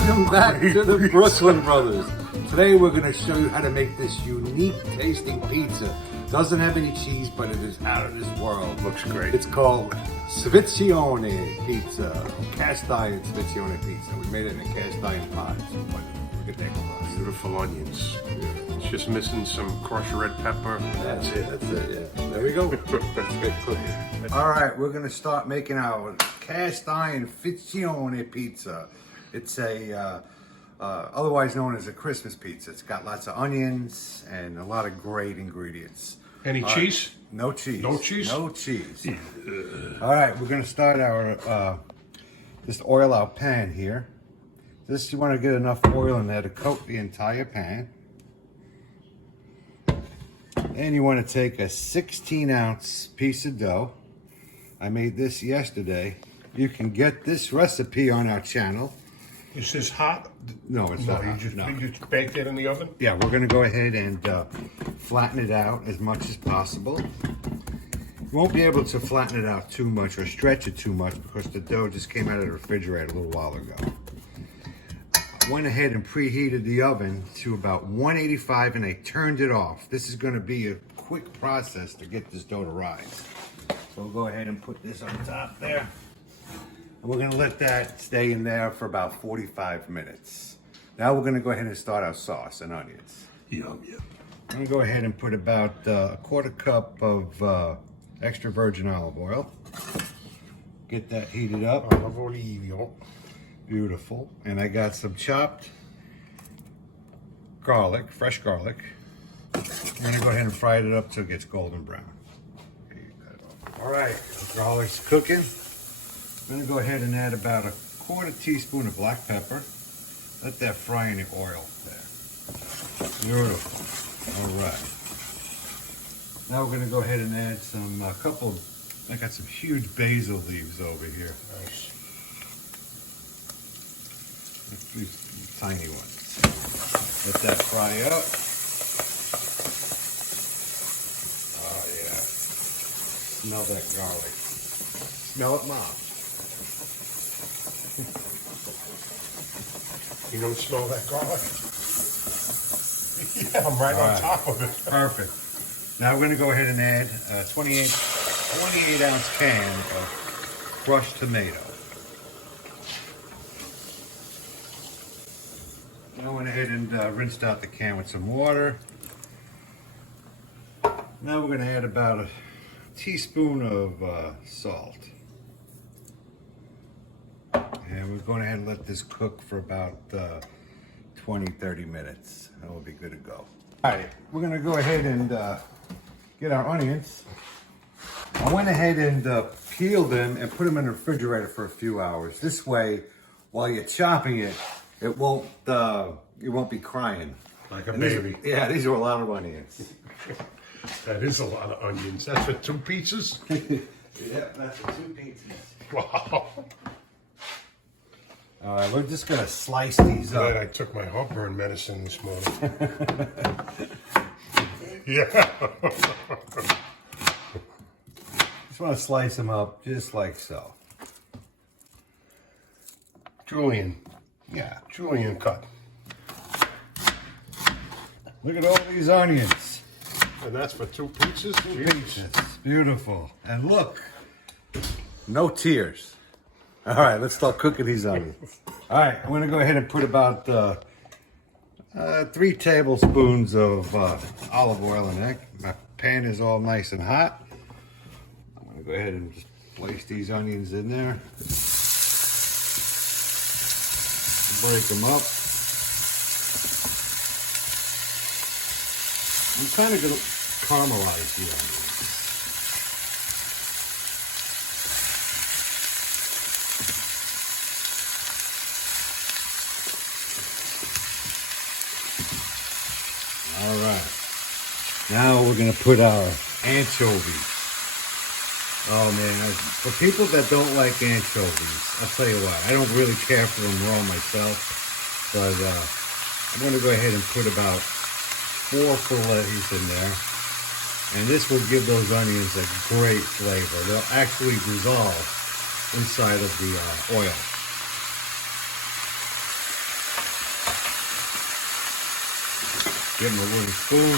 Welcome back to the Brooklyn Brothers. Today we're going to show you how to make this unique tasting pizza. Doesn't have any cheese, but it is out of this world. Looks great. It's called Sfincione Pizza, cast iron Sfincione Pizza. We made it in a cast iron pot. So look at that. Beautiful onions. It's just missing some crushed red pepper. That's it, yeah. There we go. That's good cooking. All right, we're going to start making our cast iron Sfincione Pizza. It's a, otherwise known as a Christmas pizza. It's got lots of onions and a lot of great ingredients. Any cheese? No cheese. No cheese? No cheese. All right, we're going to start our, just oil our pan here. This, you want to get enough oil in there to coat the entire pan. And you want to take a 16-ounce piece of dough. I made this yesterday. You can get this recipe on our channel. Is this hot? No, it's not hot. You just baked it in the oven? Yeah, we're going to go ahead and flatten it out as much as possible. You won't be able to flatten it out too much or stretch it too much because the dough just came out of the refrigerator a little while ago. I went ahead and preheated the oven to about 185 and I turned it off. This is going to be a quick process to get this dough to rise. So we'll go ahead and put this on top there. And we're going to let that stay in there for about 45 minutes. Now we're going to go ahead and start our sauce and onions. Yum, yum. I'm going to go ahead and put about a quarter cup of extra virgin olive oil. Get that heated up. Olive oil. Beautiful. And I got some chopped garlic, fresh garlic. I'm going to go ahead and fry it up till it gets golden brown. All right, the garlic's cooking. I'm going to go ahead and add about a quarter teaspoon of black pepper. Let that fry in the oil there. Beautiful. All right. Now we're going to go ahead and add some, I got some huge basil leaves over here. Nice. These tiny ones. Let that fry up. Oh yeah. Smell that garlic. Smell it, Mom. You don't smell that garlic? Yeah, I'm right on top of it. Perfect. Now we're going to go ahead and add a 28 ounce can of crushed tomato. I went ahead and rinsed out the can with some water. Now we're going to add about a teaspoon of salt. And we're going ahead and let this cook for about 20-30 minutes. And we'll be good to go. All right, we're going to go ahead and get our onions. I went ahead and peeled them and put them in the refrigerator for a few hours. This way, while you're chopping it, it won't be crying. Like a baby. These are a lot of onions. That is a lot of onions. That's for 2 pizzas? Yeah, that's for 2 pizzas. Wow. All right, we're just gonna slice these up. Glad I took my heartburn medicine this morning. Yeah. Just want to slice them up just like so. Julian. Yeah. Julian cut. Look at all these onions. And that's for 2 pizzas? 2 pizzas. Beautiful. And look, no tears. All right, let's start cooking these onions. All right, I'm going to go ahead and put about 3 tablespoons of olive oil in there. My pan is all nice and hot. I'm going to go ahead and just place these onions in there. Break them up. I'm kind of going to caramelize the onions. All right. Now we're going to put our anchovies. Oh man, for people that don't like anchovies, I'll tell you what, I don't really care for them raw myself, but I'm going to go ahead and put about 4 fillets in there, and this will give those onions a great flavor. They'll actually dissolve inside of the oil. Get my wooden spoon.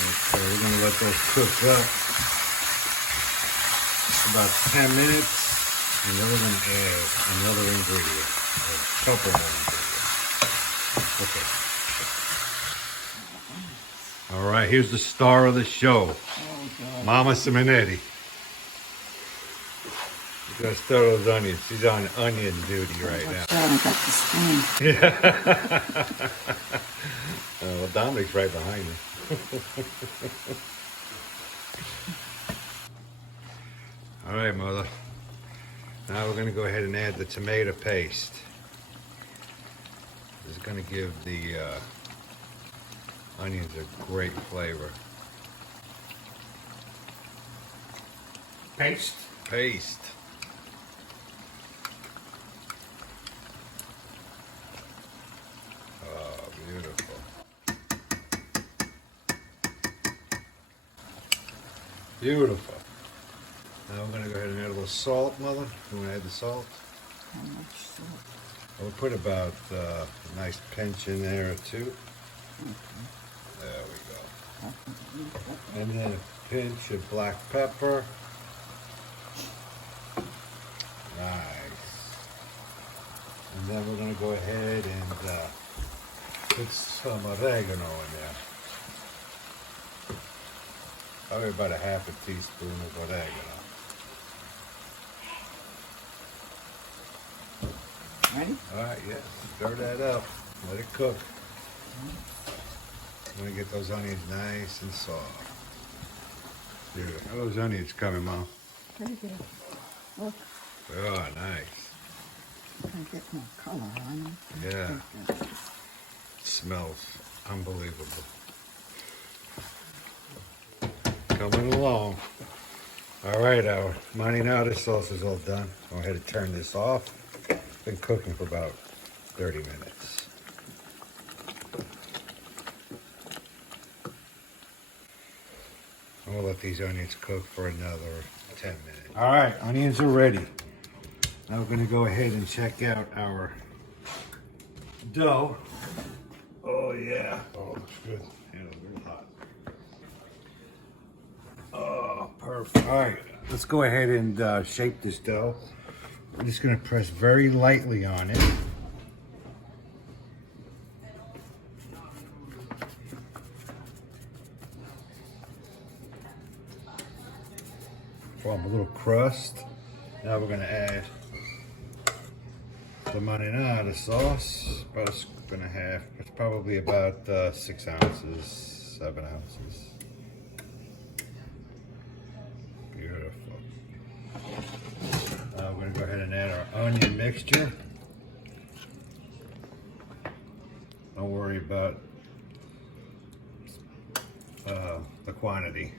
Okay, we're gonna let those cook up about 10 minutes, and then we're gonna add another ingredient, a couple more ingredients. Okay. All right, here's the star of the show, Mama Simonetti. You gotta stir those onions. She's on onion duty right now. I got the spoon. Yeah. Well, Dominic's right behind me. All right, Mother. Now we're going to go ahead and add the tomato paste. This is going to give the onions a great flavor. Paste. Paste. Oh, beautiful. Beautiful. Now we're going to go ahead and add a little salt, Mother. You want to add the salt? How much salt? We'll put about a nice pinch in there or two. There we go. And then a pinch of black pepper. Nice. And then we're going to go ahead and put some oregano in there. Probably about a half a teaspoon of oregano. Ready? All right, yes. Stir that up. Let it cook. I'm going to get those onions nice and soft. Beautiful. How are those onions coming, Mom? Pretty good. Look, Oh, nice. I can get more color on them. Yeah. Smells unbelievable. Coming along. All right, our marinara sauce is all done. Go ahead and turn this off. Been cooking for about 30 minutes. We'll let these onions cook for another 10 minutes. All right, onions are ready. Now we're gonna go ahead and check out our dough. Oh yeah. Oh, looks good. Yeah, a little hot. Oh, perfect. All right, let's go ahead and shape this dough. I'm just gonna press very lightly on it. Form a little crust. Now we're gonna add the marinara sauce, about a scoop and a half. It's probably about 6 ounces, 7 ounces. Beautiful. Now we're gonna go ahead and add our onion mixture. Don't worry about the quantity.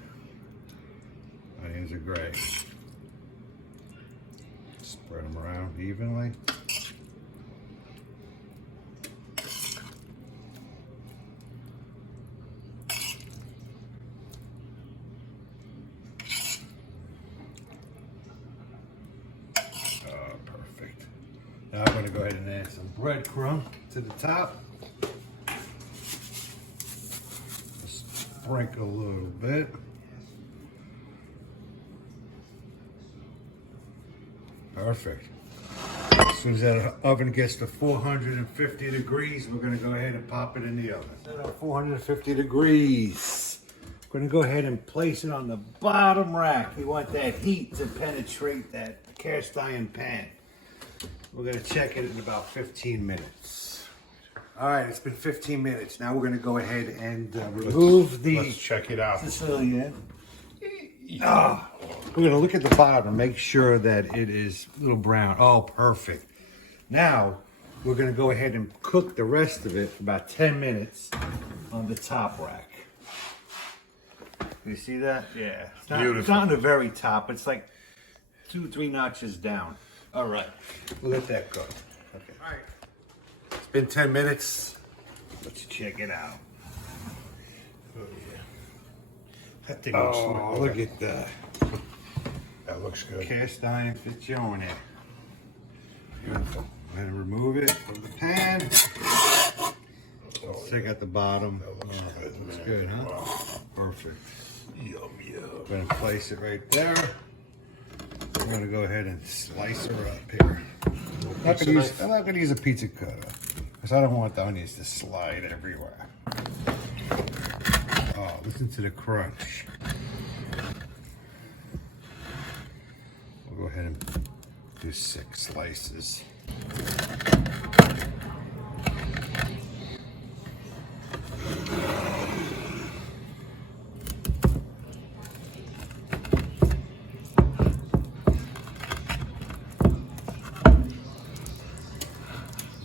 Onions are great. Spread them around evenly. Perfect. Now I'm going to go ahead and add some breadcrumb to the top. Sprinkle a little bit. Perfect. As soon as that oven gets to 450 degrees, we're going to go ahead and pop it in the oven. At 450 degrees. We're going to go ahead and place it on the bottom rack. We want that heat to penetrate that cast iron pan. We're going to check it in about 15 minutes. All right, it's been 15 minutes. Now we're going to go ahead and remove the Let's check it out. Sicilian. We're going to look at the bottom and make sure that it is a little brown. Oh, perfect. Now, we're going to go ahead and cook the rest of it for about 10 minutes on the top rack. You see that? Yeah. It's not on the very top. It's like 2-3 notches down. All right. We'll let that go. Okay. All right. It's been 10 minutes. Let's check it out. Oh, yeah. That thing looks Oh, look at that. That looks good. Cast iron Sfincione. Beautiful. I'm going to remove it from the pan. Let's check out the bottom. Looks good, Looks man. good, huh? Wow. Perfect. Yum, yum. I'm gonna place it right there. I'm gonna go ahead and slice her up here. I'm not gonna use a pizza cutter because I don't want the onions to slide everywhere. Oh, listen to the crunch. We'll go ahead and do 6 slices.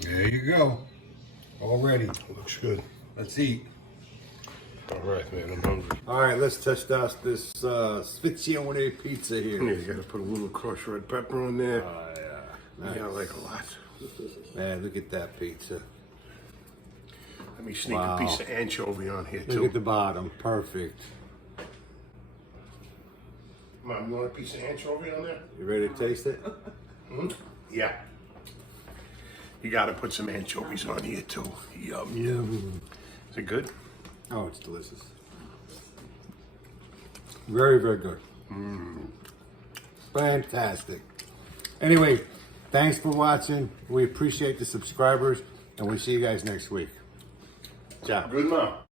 There you go. All ready. Looks good. Let's eat. All right, man. I'm hungry. All right, let's test out this Sfincione Pizza here. Yeah, you gotta put a little crushed red pepper on there. Nice. Yeah, I like a lot. Man, look at that pizza. Let me sneak Wow. a piece of anchovy on here Look too. at the bottom. Perfect. Mom, you want a piece of anchovy on there? You ready to taste it? Yeah. You gotta put some anchovies on here too. Yum, yum. Is it good? Oh, it's delicious. Very, very good. Fantastic. Anyway, thanks for watching. We appreciate the subscribers, and we see you guys next week. Ciao. Good, Mom.